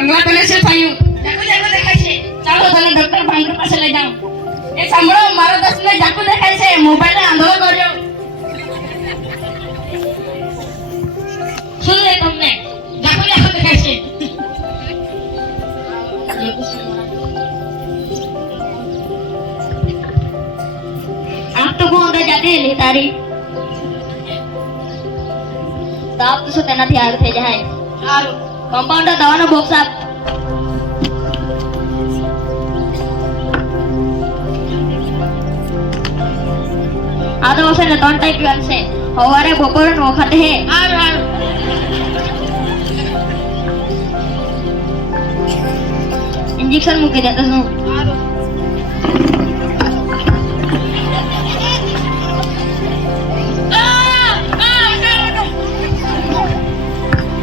કંગલા તને શું થયું? જાકુ દેખાય છે. ચાલો તને ડોક્ટર ભાંગર પાસે લઈ જાઉં. એ સાંભળો, મારા દોસ્તને જાકુ દેખાય છે. મોબાઈલને આંધળો કર્યો. શું લે તમને? જાકુ દેખાય છે. આપ તો બહુ અંદર જાતી લે તારી. તાપ તો શું તેનાથી હાર થઈ જાય. સારું, કમ્પાઉન્ડર દવાનો બોક્સ આપ. આ તો હશે ને 3 ટાઈપ પીવાનું છે. સવારે, બપોરે ને વખતે હે. ઇન્જેક્શન મૂકી દેતો છું.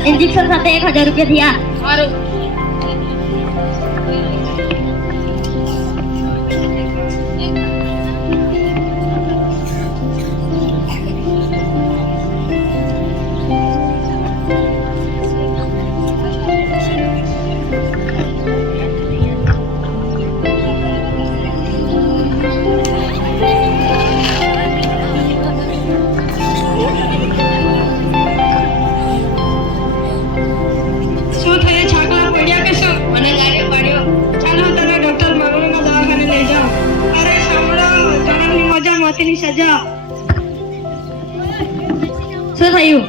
ઇન્જેક્શન સાથે 1000 રૂપિયા થયા. સારું. સજા. શું થયું?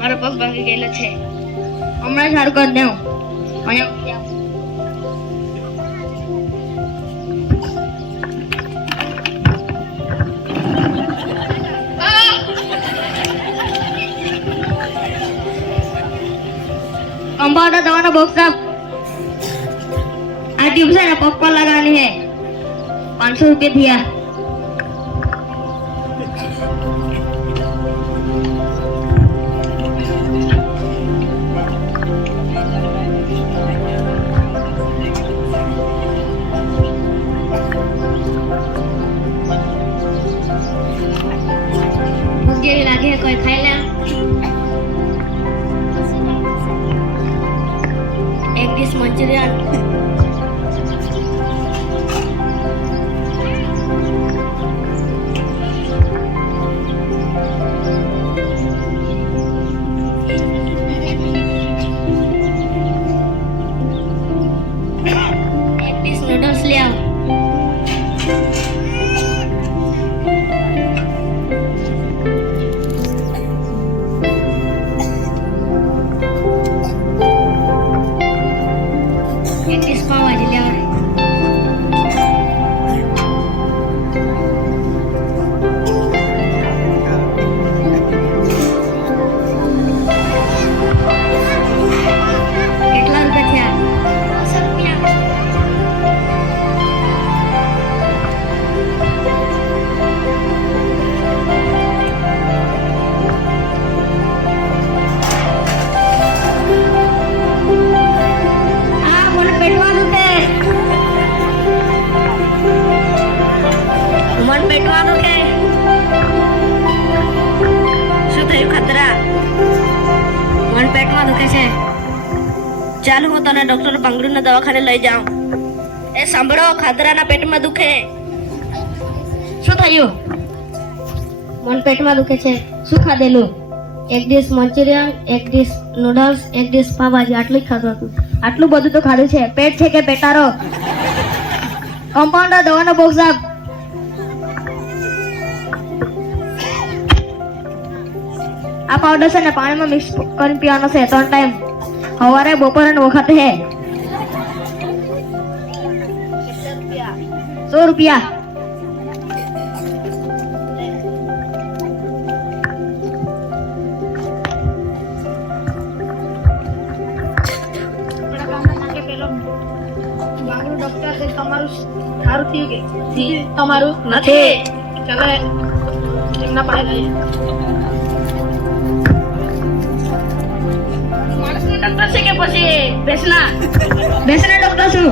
મારો પગ ભાંગી ગયેલો છે. હમણાં સારું કરી દઉં. कंपाउंडर दवा बॉक्स आप. आ ट्यूब से ना पग पर लगानी है. 500 रुपये दिया. लागे कोई खाई ला. एक डिश मंचूरियन. एक डिश नूडल्स ले आओ. ચાલો હું તને ડોક્ટર બંગરૂના દવાખાને લઈ જાઉં. એ સાંભળો, ખાધરાના પેટમાં દુખે. શું થયું? મન પેટમાં દુખે છે. શું ખાધેલું? 1 dish Manchurian, 1 dish noodles, 1 dish pav bhaji. આટલું જ ખાધું હતું. આટલું બધું તો ખાધું છે. પેટ છે કે પેટારો? કમ્પાઉન્ડર દવાનો બોક્સ આપ. આ પાવડર છે ને પાણીમાં મિક્સ કરીને પીવાનો છે 3 ટાઈમ. સવારે, બપોરે ને વખતે હે. 100 રૂપિયા. ડોક્ટર તમારું સારું થયું કે તમારું નથી? ચાલો એમના પાસે લઈએ. ડોક્ટર છે કે પછી બેસના ડોક્ટર છું.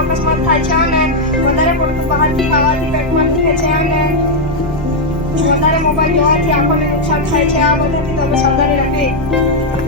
અકસ્માત થાય છે અને વધારે પડતું બહારથી ખાવાથી પેટમાં દુખે છે અને વધારે મોબાઈલ જોવાથી આંખોને નુકસાન થાય છે. આ બધાથી તમે સાવધાની રાખવી.